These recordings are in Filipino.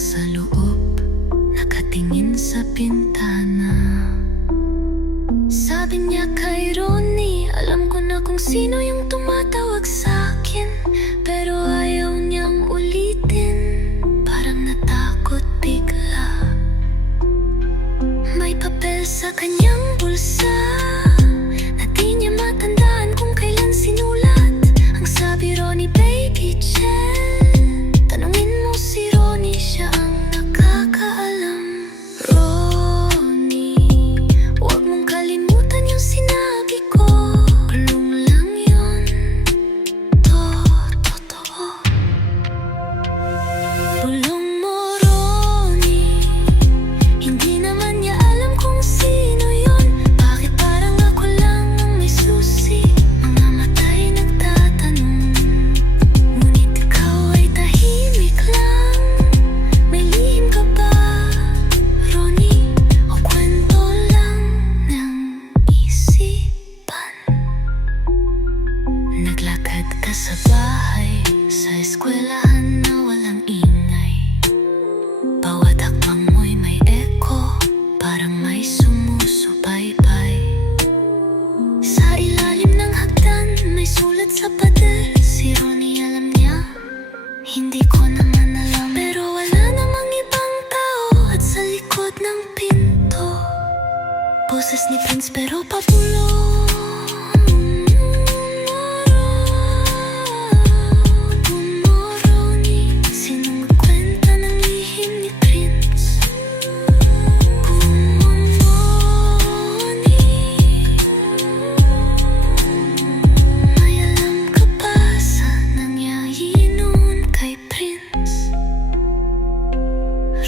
sa loob, nakatingin sa pintana. Sabi niya kay Ronnie, alam ko na kung sino yung tumatawag sa'kin, pero ayaw niyang ulitin, parang natakot bigla. May papel sa kanyang bulsa na di niya matandaan kung kailan sinulat. Ang sabi, Ronnie, baby Chen, tanungin mo si Ronnie, siya ang nakakaalam. Ronnie, huwag mong kalimutan yung sinabi ko, bulong lang yun, totoo. Bulong mo, Ronnie, hindi naman niya alam kung sino yun. Bakit parang ako lang ang may susi? Mga mata'y nagtatanong, ngunit ikaw ay tahimik lang. May lihim ka ba, Ronnie? O kwento lang ng isipan? Naglakad ka sa bahay, sa eskwelahan na walang ingay. Bawat hakbang mo'y may echo, parang may sumusubaybay. Sa ilalim ng hagdan, may sulat sa pader. Si Ronnie alam niya, hindi ko naman alam. Pero wala namang ibang tao, at sa likod ng pinto, boses ni Prince pero pabulong. Sinong kwenta ng lihim ni Prince? May alam ka ba sa nangyari noon kay Prince?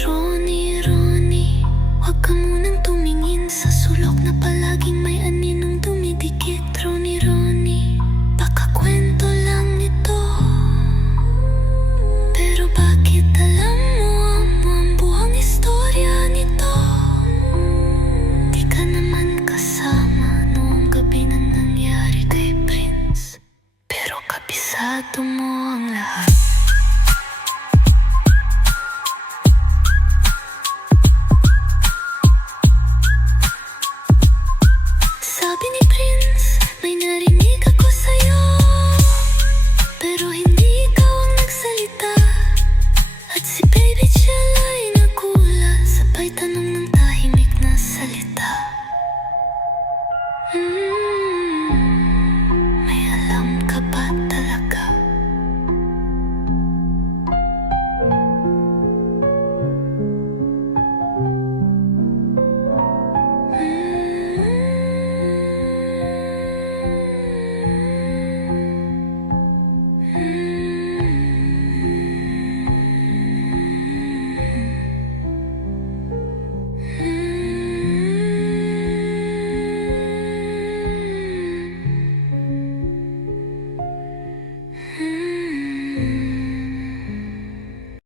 Ronnie, Ronnie, huwag ka munang tumingin sa sulok na palaging may aninong dumidikit. Ronnie, Ronnie, baka kwento lang ito. Pero bakit alam mo ang buong istorya nito? Di ka naman kasama noong gabi na nangyari kay Prince, pero kabisado mo ang lahat. Sabi ni Prince, may narinig ako sa'yo, pero hindi ikaw ang nagsalita. At si Baby Chell ay nagulat, sabay tanong ng